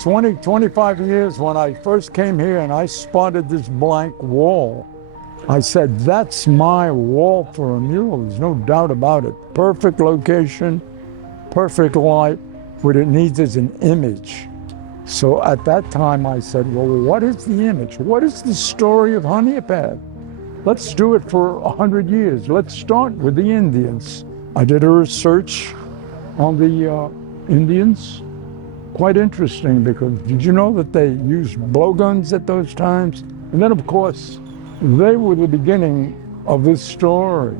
25 years when I first came here and I spotted this blank wall. I said, that's my wall for a mural, there's no doubt about it. Perfect location, perfect light. What it needs is an image. So at that time I said, well, what is the image? What is the story of Honea Path? Let's do it for 100 years. Let's start with the Indians. I did a research on the Indians. Quite interesting, because did you know that they used blowguns at those times? And then, of course, they were the beginning of this story.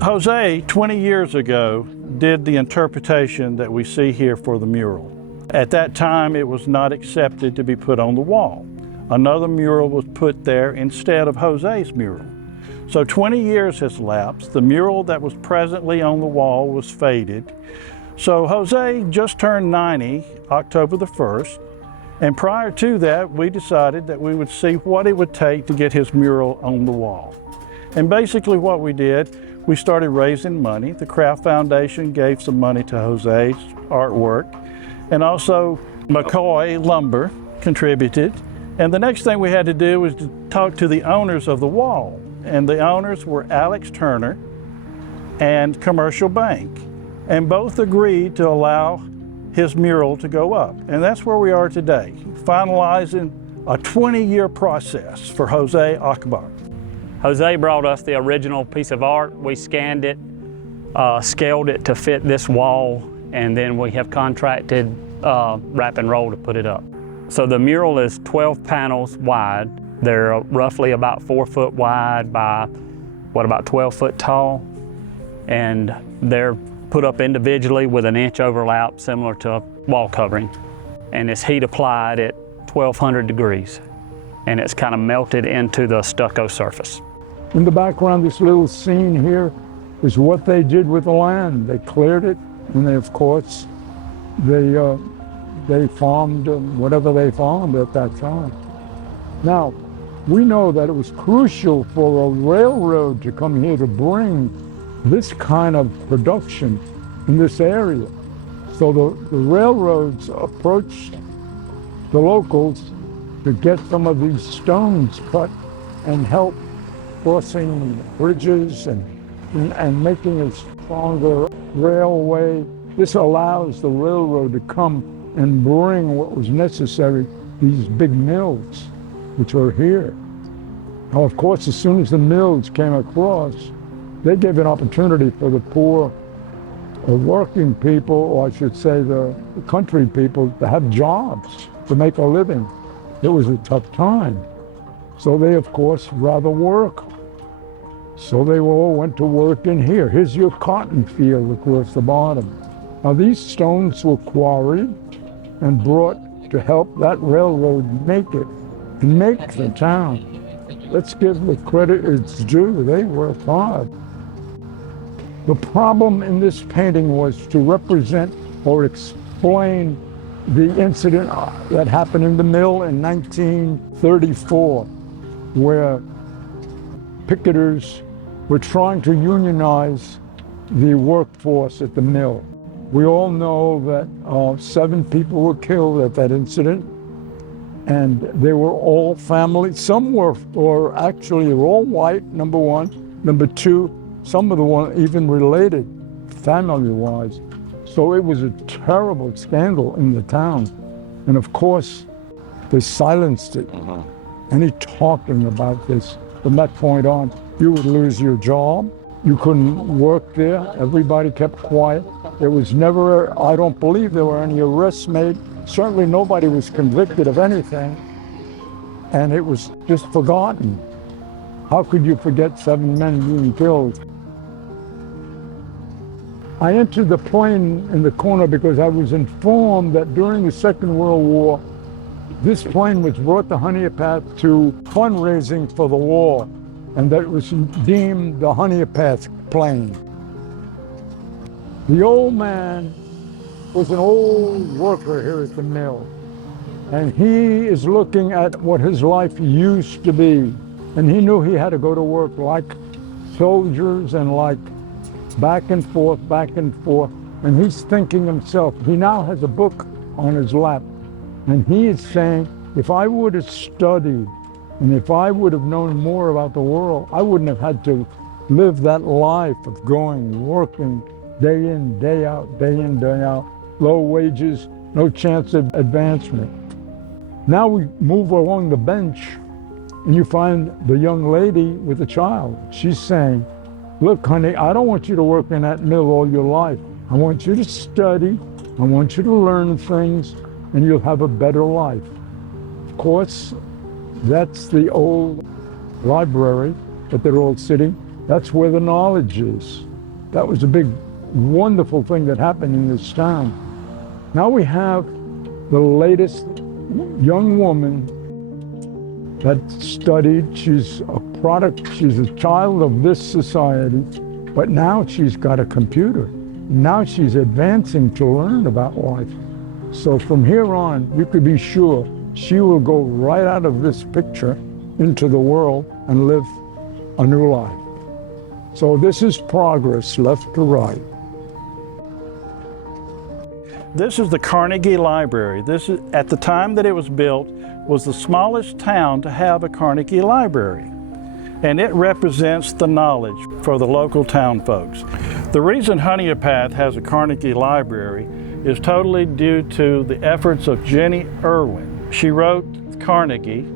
Jose, 20 years ago, did the interpretation that we see here for the mural. At that time, it was not accepted to be put on the wall. Another mural was put there instead of Jose's mural. So 20 years has elapsed. The mural that was presently on the wall was faded. So Jose just turned 90, October the 1st, and prior to that, we decided that we would see what it would take to get his mural on the wall. And basically what we did, we started raising money. The Craft Foundation gave some money to Jose's artwork, and also McCoy Lumber contributed. And the next thing we had to do was to talk to the owners of the wall. And the owners were Alex Turner and Commercial Bank. And both agreed to allow his mural to go up. And that's where we are today, finalizing a 20-year process for Jose Acaba. Jose brought us the original piece of art. We scanned it, scaled it to fit this wall, and then we have contracted Wrap and Roll to put it up. So the mural is 12 panels wide. They're roughly about 4 foot wide by, about 12 foot tall. And they're put up individually with an inch overlap, similar to a wall covering. And it's heat applied at 1200 degrees. And it's kind of melted into the stucco surface. In the background, this little scene here is what they did with the land. They cleared it, and they, of course, they farmed whatever they farmed at that time. Now, we know that it was crucial for a railroad to come here to bring this kind of production in this area. So the railroads approached the locals to get some of these stones cut and help crossing bridges and making a stronger railway. This allows the railroad to come and bring what was necessary, these big mills, which are here. Now, of course, as soon as the mills came across, they gave an opportunity for the poor working people, or I should say the country people, to have jobs, to make a living. It was a tough time. So they, of course, rather work. So they all went to work in here. Here's your cotton field across the bottom. Now, these stones were quarried and brought to help that railroad make it, and make the town. Let's give the credit it's due. They worked hard. The problem in this painting was to represent or explain the incident that happened in the mill in 1934, where picketers were trying to unionize the workforce at the mill. We all know that 7 people were killed at that incident, and they were all family. Some were actually all white, number one. Number two, some of the ones even related family-wise. So it was a terrible scandal in the town. And of course, they silenced it. Any talking about this, from that point on, you would lose your job. You couldn't work there. Everybody kept quiet. There was never, I don't believe there were any arrests made. Certainly nobody was convicted of anything. And it was just forgotten. How could you forget 7 men being killed? I entered the plane in the corner because I was informed that during the Second World War, this plane was brought to Honea Path to fundraising for the war, and that it was deemed the Honea Path plane. The old man was an old worker here at the mill, and he is looking at what his life used to be, and he knew he had to go to work like soldiers and like back and forth, and he's thinking himself. He now has a book on his lap. And he is saying, if I would have studied and if I would have known more about the world, I wouldn't have had to live that life of going, working, day in, day out, day in, day out, low wages, no chance of advancement. Now we move along the bench and you find the young lady with the child. She's saying, look, honey, I don't want you to work in that mill all your life. I want you to study. I want you to learn things and you'll have a better life. Of course, that's the old library that they're all sitting. That's where the knowledge is. That was a big, wonderful thing that happened in this town. Now we have the latest young woman that studied. She's a product, she's a child of this society, but now she's got a computer. Now she's advancing to learn about life. So from here on, you could be sure she will go right out of this picture into the world and live a new life. So this is progress left to right. This is the Carnegie Library. This is, at the time that it was built, was the smallest town to have a Carnegie Library. And it represents the knowledge for the local town folks. The reason Honea Path has a Carnegie Library is totally due to the efforts of Jenny Irwin. She wrote Carnegie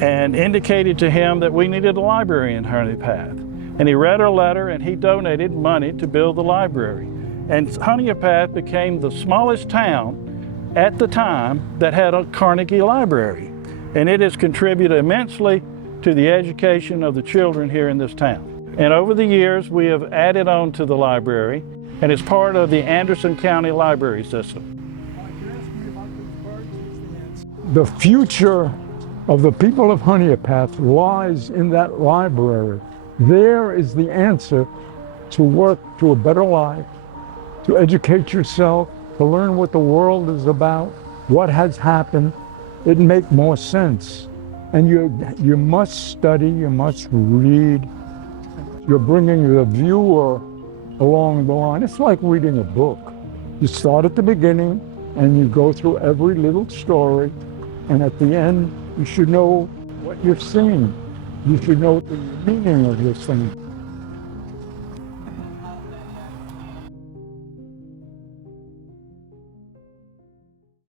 and indicated to him that we needed a library in Honea Path. And he read her letter and he donated money to build the library. And Honea Path became the smallest town at the time that had a Carnegie Library. And it has contributed immensely to the education of the children here in this town. And over the years, we have added on to the library, and it's part of the Anderson County Library System. The future of the people of Honea Path lies in that library. There is the answer to work to a better life, to educate yourself, to learn what the world is about, what has happened. It makes more sense. And you must study, you must read. You're bringing the viewer along the line. It's like reading a book. You start at the beginning and you go through every little story, and at the end, you should know what you're seeing. You should know the meaning of this thing.